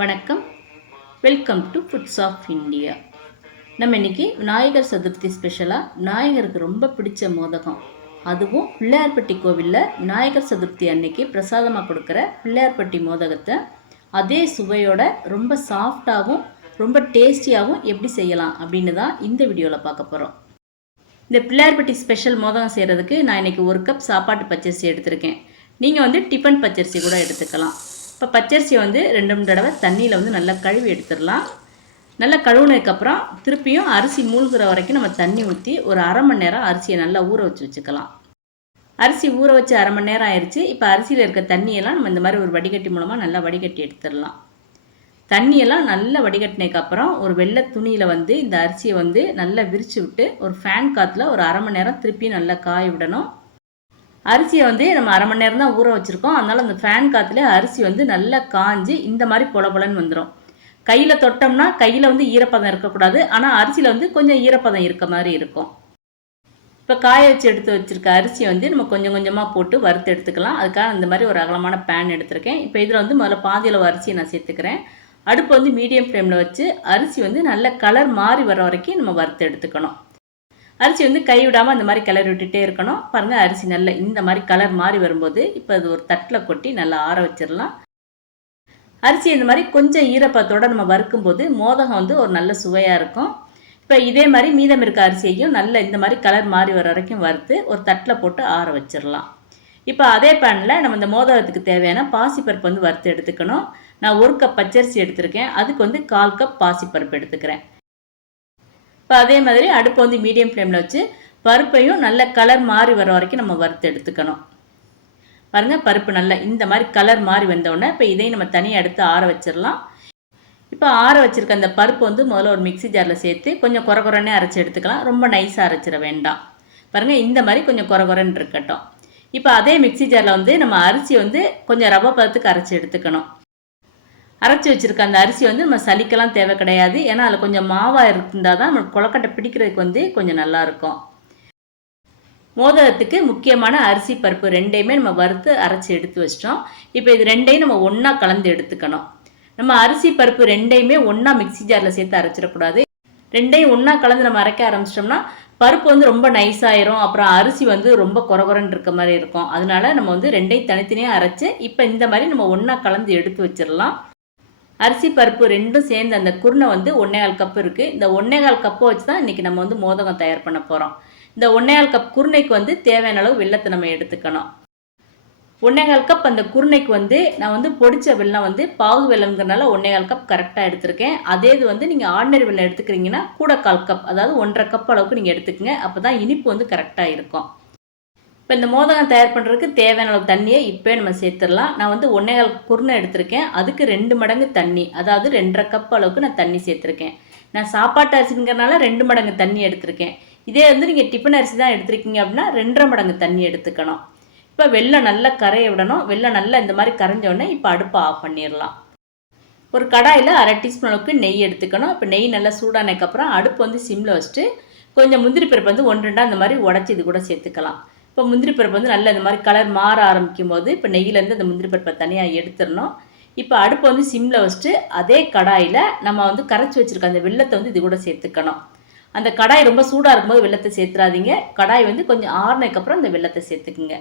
வணக்கம், welcome to foods of India. நம்ம இன்றைக்கி விநாயகர் சதுர்த்தி ஸ்பெஷலாக விநாயகருக்கு ரொம்ப பிடிச்ச மோதகம், அதுவும் பிள்ளையார்பட்டி கோவிலில் விநாயகர் சதுர்த்தி அன்னைக்கு பிரசாதமாக கொடுக்குற பிள்ளையார்பட்டி மோதகத்தை அதே சுவையோட ரொம்ப சாஃப்டாகவும் ரொம்ப டேஸ்டியாகவும் எப்படி செய்யலாம் அப்படின்னு தான் இந்த வீடியோவில் பார்க்க போகிறோம். இந்த பிள்ளையார்பட்டி ஸ்பெஷல் மோதகம் செய்கிறதுக்கு நான் இன்றைக்கி 1 கப் சாப்பாட்டு பச்சரிசி எடுத்திருக்கேன். நீங்கள் டிஃபன் பச்சரிசி கூட எடுத்துக்கலாம். இப்போ பச்சரிசியை 2-3 தடவை தண்ணியில் நல்லா கழுவி எடுத்துடலாம். நல்லா கழுவுனதுக்கப்புறம் திருப்பியும் அரிசி மூழ்கிற வரைக்கும் நம்ம தண்ணி ஊற்றி ஒரு அரை மணி நேரம் அரிசியை நல்லா ஊற வச்சுக்கலாம். அரிசி ஊற வச்சு அரை மணி நேரம் ஆயிடுச்சு. இப்போ அரிசியில் இருக்க தண்ணியெல்லாம் நம்ம இந்த மாதிரி ஒரு வடிகட்டி மூலமாக நல்லா வடிகட்டி எடுத்துடலாம். தண்ணியெல்லாம் நல்லா வடிகட்டினதுக்கப்புறம் ஒரு வெள்ளை துணியில் இந்த அரிசியை நல்லா விரித்து விட்டு ஒரு ஃபேன் காற்றுல ஒரு அரை மணி நேரம் திருப்பியும் நல்லா காய விடணும். அரிசியை நம்ம அரை மணி நேரம் தான் ஊற வச்சுருக்கோம். அதனால் அந்த ஃபேன் காற்றுலேயே அரிசி நல்லா காஞ்சி இந்த மாதிரி பொலன்னு வந்துடும். கையில் தொட்டோம்னா கையில் ஈரப்பதம் இருக்கக்கூடாது, ஆனால் அரிசியில் கொஞ்சம் ஈரப்பதம் இருக்க மாதிரி இருக்கும். இப்போ காய வச்சு எடுத்து வச்சுருக்க அரிசியை நம்ம கொஞ்சம் கொஞ்சமாக போட்டு வறுத்து எடுத்துக்கலாம். அதுக்காக இந்த மாதிரி ஒரு அகலமான பேன் எடுத்திருக்கேன். இப்போ இதில் முதல்ல பாதி அளவு அரிசியை நான் சேர்த்துக்கிறேன். அடுப்பு மீடியம் ஃப்ளேமில் வச்சு அரிசி நல்ல கலர் மாறி வர வரைக்கும் நம்ம வறுத்து எடுத்துக்கணும். அரிசி கைவிடாமல் இந்த மாதிரி கிளறி விட்டுட்டே இருக்கணும். பாருங்கள், அரிசி நல்லா இந்த மாதிரி கலர் மாறி வரும்போது இப்போ அது ஒரு தட்டில் கொட்டி நல்லா ஆற வச்சிடலாம். அரிசி இந்த மாதிரி கொஞ்சம் ஈரப்பதத்தோடு நம்ம வறுக்கும்போது மோதகம் ஒரு நல்ல சுவையாக இருக்கும். இப்போ இதே மாதிரி மீதம் இருக்க அரிசியையும் நல்லா இந்த மாதிரி கலர் மாறி வர வரைக்கும் வறுத்து ஒரு தட்டில் போட்டு ஆற வச்சிடலாம். இப்போ அதே பேனில் நம்ம இந்த மோதகத்துக்கு தேவையான பாசிப்பருப்பு வறுத்து எடுத்துக்கணும். நான் 1 கப் பச்சரிசி எடுத்திருக்கேன். அதுக்கு 1/4 கப் பாசிப்பருப்பு எடுத்துக்கிறேன். இப்போ அதே மாதிரி அடுப்பு மீடியம் ஃப்ளேமில் வச்சு பருப்பையும் நல்ல கலர் மாறி வர வரைக்கும் நம்ம வறுத்து எடுத்துக்கணும். பாருங்கள், பருப்பு நல்லா இந்த மாதிரி கலர் மாறி வந்தோடனே இப்போ இதையும் நம்ம தனியாக எடுத்து ஆற வச்சிடலாம். இப்போ ஆற வச்சுருக்க அந்த பருப்பு முதல்ல ஒரு மிக்சி ஜாரில் சேர்த்து கொஞ்சம் குறகுறன்னே அரைச்சி எடுத்துக்கலாம். ரொம்ப நைஸாக அரைச்சிட வேண்டாம். பாருங்கள், இந்த மாதிரி கொஞ்சம் குறகுறன்னு இருக்கட்டும். இப்போ அதே மிக்சி ஜாரில் நம்ம அரிசி கொஞ்சம் ரவை பதத்துக்கு அரைச்சி எடுத்துக்கணும். அரைச்சி வச்சுருக்க அந்த அரிசி நம்ம சலிக்கலாம் தேவை கிடையாது. ஏன்னா அதில் கொஞ்சம் மாவாக இருந்தால் தான் நம்ம கொழக்கட்டை பிடிக்கிறதுக்கு கொஞ்சம் நல்லாயிருக்கும். மோதகத்துக்கு முக்கியமான அரிசி பருப்பு ரெண்டையுமே நம்ம வறுத்து அரைச்சி எடுத்து வச்சிட்டோம். இப்போ இது ரெண்டையும் நம்ம ஒன்றா கலந்து எடுத்துக்கணும். நம்ம அரிசி பருப்பு ரெண்டையுமே ஒன்றா மிக்சி ஜாரில் சேர்த்து அரைச்சிடக்கூடாது. ரெண்டையும் ஒன்றா கலந்து நம்ம அரைக்க ஆரம்பிச்சிட்டோம்னா பருப்பு ரொம்ப நைஸாயிரும். அப்புறம் அரிசி ரொம்ப குறகுறன்னு இருக்க மாதிரி இருக்கும். அதனால நம்ம ரெண்டையும் தனித்தனியாக அரைச்சி இப்போ இந்த மாதிரி நம்ம ஒன்றா கலந்து எடுத்து வச்சிடலாம். அரிசி பருப்பு ரெண்டும் சேர்ந்து அந்த குருணை 1/4 கப் இருக்குது. இந்த 1/4 கப்பை வச்சு தான் இன்றைக்கி நம்ம மோதகம் தயார் பண்ண போகிறோம். இந்த 1/4 கப் குருணைக்கு தேவையான அளவு வெல்லத்தை நம்ம எடுத்துக்கணும். 1/4 கப் அந்த குருணைக்கு நான் பொடிச்ச வெல்லம் பாகு வெல்லம்ங்கிறனால 1/4 கப் கரெக்டாக எடுத்திருக்கேன். அதே இது நீங்கள் ஆர்டினரி வெல்லம் எடுத்துக்கிறீங்கன்னா கூட 1/4 கப், அதாவது 1.5 கப் அளவுக்கு நீங்கள் எடுத்துக்கங்க. அப்போ தான் இனிப்பு கரெக்டாக இருக்கும். இப்போ இந்த மோதகம் தயார் பண்ணுறதுக்கு தேவையான அளவு தண்ணியை இப்போ நம்ம சேர்த்துடலாம். நான் 1/4 குருணை எடுத்திருக்கேன். அதுக்கு 2 மடங்கு தண்ணி, அதாவது 2.5 கப் அளவுக்கு நான் தண்ணி சேர்த்துருக்கேன். நான் சாப்பாட்டு அரிசிங்கிறனால 2 மடங்கு தண்ணி எடுத்திருக்கேன். இதே நீங்கள் டிஃபன் அரிசி தான் எடுத்திருக்கீங்க அப்படின்னா 2.5 மடங்கு தண்ணி எடுத்துக்கணும். இப்போ வெல்லம் நல்லா கரைய விடணும். வெல்லம் நல்லா இந்த மாதிரி கரைஞ்ச உடனே இப்போ அடுப்பை ஆஃப் பண்ணிடலாம். ஒரு கடாயில் 1/2 டீஸ்பூன் அளவுக்கு நெய் எடுத்துக்கணும். இப்போ நெய் நல்லா சூடானதுக்கப்புறம் அடுப்பு சிம்மில் வச்சுட்டு கொஞ்சம் முந்திரி பருப்பு 1-2 அந்த மாதிரி உடச்சி இது கூட சேர்த்துக்கலாம். இப்போ முந்திரி பருப்பு நல்லா இந்த மாதிரி கலர் மாற ஆரம்பிக்கும் போது இப்போ நெய்யிலேருந்து அந்த முந்திரி பருப்பை தனியாக எடுத்துடணும். இப்போ அடுப்பு சிம்மில் வச்சுட்டு அதே கடாயில் நம்ம கரைச்சி வச்சுருக்க அந்த வெல்லத்தை இது கூட சேர்த்துக்கணும். அந்த கடாய் ரொம்ப சூடாக இருக்கும்போது வெல்லத்தை சேர்த்துறாதீங்க. கடாய் கொஞ்சம் ஆறுனதுக்கப்புறம் அந்த வெல்லத்தை சேர்த்துக்குங்க.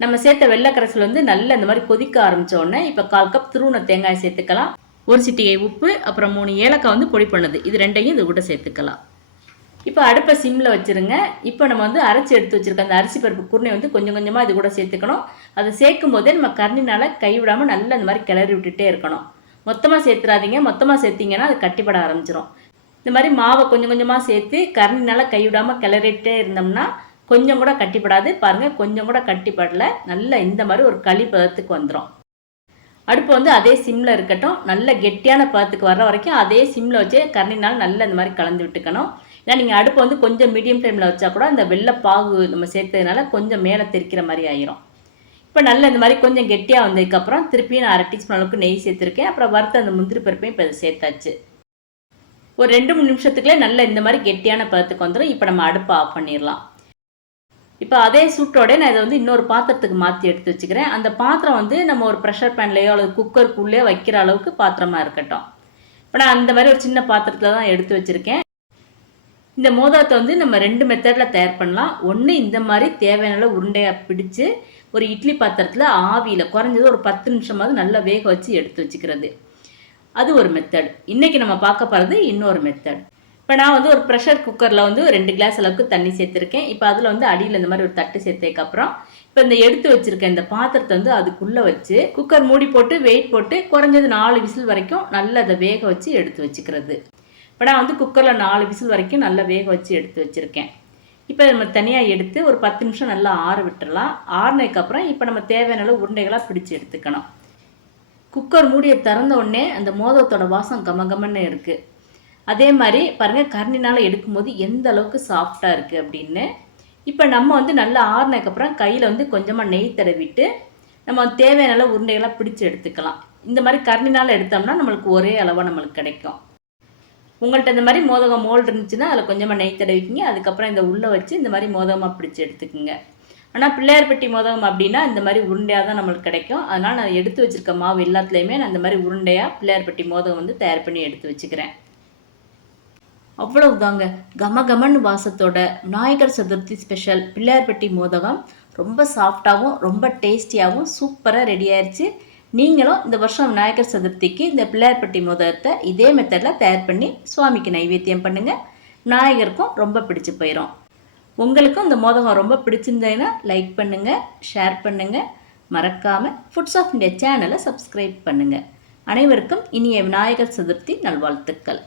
நம்ம சேர்த்த வெள்ளை கரைசல் நல்லா இந்த மாதிரி கொதிக்க ஆரம்பித்த உடனே இப்போ 1/4 கப் துருவின தேங்காய் சேர்த்துக்கலாம். 1 சிட்டிகை உப்பு, அப்புறம் 3 ஏலக்காய் பொடி பண்ணது, இது ரெண்டையும் இது கூட சேர்த்துக்கலாம். இப்போ அடுப்பை சிம்மில் வச்சுருங்க. இப்போ நம்ம அரைச்சி எடுத்து வச்சுருக்க அந்த அரிசி பருப்பு குருணை கொஞ்சம் கொஞ்சமாக இது கூட சேர்த்துக்கணும். அதை சேர்க்கும் போதே நம்ம கரண்டினால் கைவிடாமல் நல்லா இந்த மாதிரி கிளறி விட்டுட்டே இருக்கணும். மொத்தமாக சேர்த்துறாதீங்க. மொத்தமாக சேர்த்திங்கன்னா அது கட்டிப்பட ஆரம்பிச்சிடும். இந்த மாதிரி மாவை கொஞ்சம் கொஞ்சமாக சேர்த்து கரண்டினால் கைவிடாமல் கிளறிட்டே இருந்தோம்னா கொஞ்சம் கூட கட்டிப்படாது. பாருங்கள், கொஞ்சம் கூட கட்டிப்படலை. நல்லா இந்த மாதிரி ஒரு களி பதத்துக்கு வந்துடும். அடுப்பு அதே சிம்மில் இருக்கட்டும். நல்ல கெட்டியான பதத்துக்கு வர்ற வரைக்கும் அதே சிம்மில் வச்சு கரண்டினால் நல்லா இந்த மாதிரி கலந்து விட்டுக்கணும். ஏன்னா நீங்கள் அடுப்பு கொஞ்சம் மீடியம் ஃப்ளேமில் வச்சா கூட அந்த வெள்ளைப்பாகு நம்ம சேர்த்ததுனால கொஞ்சம் மேலே தெரிக்கிற மாதிரி ஆயிரும். இப்போ நல்ல இந்த மாதிரி கொஞ்சம் கெட்டியாக வந்ததுக்கப்புறம் திருப்பியும் நான் 1/2 டீஸ்பூன் அளவுக்கு நெய் சேர்த்துருக்கேன். அப்புறம் வறுத்த அந்த முந்திரி பருப்பையும் இப்போ அதை சேர்த்தாச்சு. ஒரு 2-3 நிமிஷத்துக்குள்ளே நல்ல இந்த மாதிரி கெட்டியான பதத்துக்கு வந்துடும். இப்போ நம்ம அடுப்பை ஆஃப் பண்ணிடலாம். இப்போ அதே சூட்டோட நான் இதை வந்து இன்னொரு பாத்திரத்துக்கு மாற்றி எடுத்து வச்சுக்கிறேன். அந்த பாத்திரம் வந்து நம்ம ஒரு ப்ரெஷர் பேன்லேயோ அல்லது குக்கருக்குள்ளேயோ வைக்கிற அளவுக்கு பாத்திரமாக இருக்கட்டும். இப்போ நான் அந்த மாதிரி ஒரு சின்ன பாத்திரத்தில் தான் எடுத்து வச்சுருக்கேன். இந்த மோதகத்தை வந்து நம்ம 2 மெத்தடில் தயார் பண்ணலாம். ஒன்று இந்த மாதிரி தேவையான உருண்டையாக பிடிச்சு ஒரு இட்லி பாத்திரத்தில் ஆவியில் குறைஞ்சது ஒரு 10 நிமிஷமாவது நல்லா வேக வச்சு எடுத்து வச்சுக்கிறது. அது ஒரு மெத்தட். இன்றைக்கி நம்ம பார்க்க போகிறது இன்னொரு மெத்தட். இப்போ நான் வந்து ஒரு ப்ரெஷர் குக்கரில் வந்து 2 கிளாஸ் அளவுக்கு தண்ணி சேர்த்துருக்கேன். இப்போ அதில் வந்து அடியில் இந்த மாதிரி ஒரு தட்டு சேர்த்ததுக்கப்புறம் இப்போ இந்த எடுத்து வச்சுருக்கேன் இந்த பாத்திரத்தை வந்து அதுக்குள்ளே வச்சு குக்கர் மூடி போட்டு வெயிட் போட்டு குறைஞ்சது 4 விசில் வரைக்கும் நல்லா அதை வேக வச்சு எடுத்து வச்சுக்கிறது. இப்போ நான் வந்து குக்கரில் 4 விசில் வரைக்கும் நல்லா வேக வச்சு எடுத்து வச்சுருக்கேன். இப்போ நம்ம தனியாக எடுத்து ஒரு 10 நிமிஷம் நல்லா ஆற விட்டுறலாம். ஆறினதுக்கப்புறம் இப்போ நம்ம தேவையான உருண்டைகளாக பிடிச்சி எடுத்துக்கணும். குக்கர் மூடியை திறந்த உடனே அந்த மோதகத்தோட வாசம் கமகமன்னு இருக்குது. அதே மாதிரி பாருங்கள் கரண்டினால் எடுக்கும்போது எந்த அளவுக்கு சாஃப்டாக இருக்குது அப்படின்னு. இப்போ நம்ம வந்து நல்லா ஆறினதுக்கப்புறம் கையில் வந்து கொஞ்சமாக நெய் தடவிட்டு நம்ம தேவையான உருண்டைகளாக பிடிச்சி எடுத்துக்கலாம். இந்த மாதிரி கரண்டினால் எடுத்தோம்னா நம்மளுக்கு ஒரே அளவாக நம்மளுக்கு கிடைக்கும். உங்கள்கிட்ட இந்த மாதிரி மோதகம் மோல்டு இருந்துச்சுன்னா அதில் கொஞ்சமாக நெய் தடவிக்கிங்க. அதுக்கப்புறம் இந்த உள்ளே வச்சு இந்த மாதிரி மோதகமாக பிடிச்சி எடுத்துக்குங்க. ஆனால் பிள்ளையார்பட்டி மோதகம் அப்படின்னா இந்த மாதிரி உருண்டையாக தான் நம்மளுக்கு கிடைக்கும். அதனால் நான் எடுத்து வச்சுருக்க மாவு எல்லாத்துலேயுமே நான் இந்த மாதிரி உருண்டையாக பிள்ளையார்பட்டி மோதகம் வந்து தயார் பண்ணி எடுத்து வச்சுக்கிறேன். அவ்வளவுதாங்க, கமகமன்னு வாசத்தோட விநாயகர் சதுர்த்தி ஸ்பெஷல் பிள்ளையார்பட்டி மோதகம் ரொம்ப சாஃப்டாகவும் ரொம்ப டேஸ்டியாகவும் சூப்பராக ரெடி ஆயிடுச்சு. நீங்களும் இந்த வருஷம் விநாயகர் சதுர்த்திக்கு இந்த பிள்ளையார்பட்டி மோதகத்தை இதே மெத்தடில் தயார் பண்ணி சுவாமிக்கு நைவேத்தியம் பண்ணுங்கள். விநாயகருக்கும் ரொம்ப பிடிச்சி போயிடும். உங்களுக்கும் இந்த மோதகம் ரொம்ப பிடிச்சிருந்ததுன்னா லைக் பண்ணுங்கள், ஷேர் பண்ணுங்கள். மறக்காமல் ஃபுட்ஸ் ஆஃப் இந்தியா சேனலை சப்ஸ்கிரைப் பண்ணுங்கள். அனைவருக்கும் இனிய விநாயகர் சதுர்த்தி நல்வாழ்த்துக்கள்.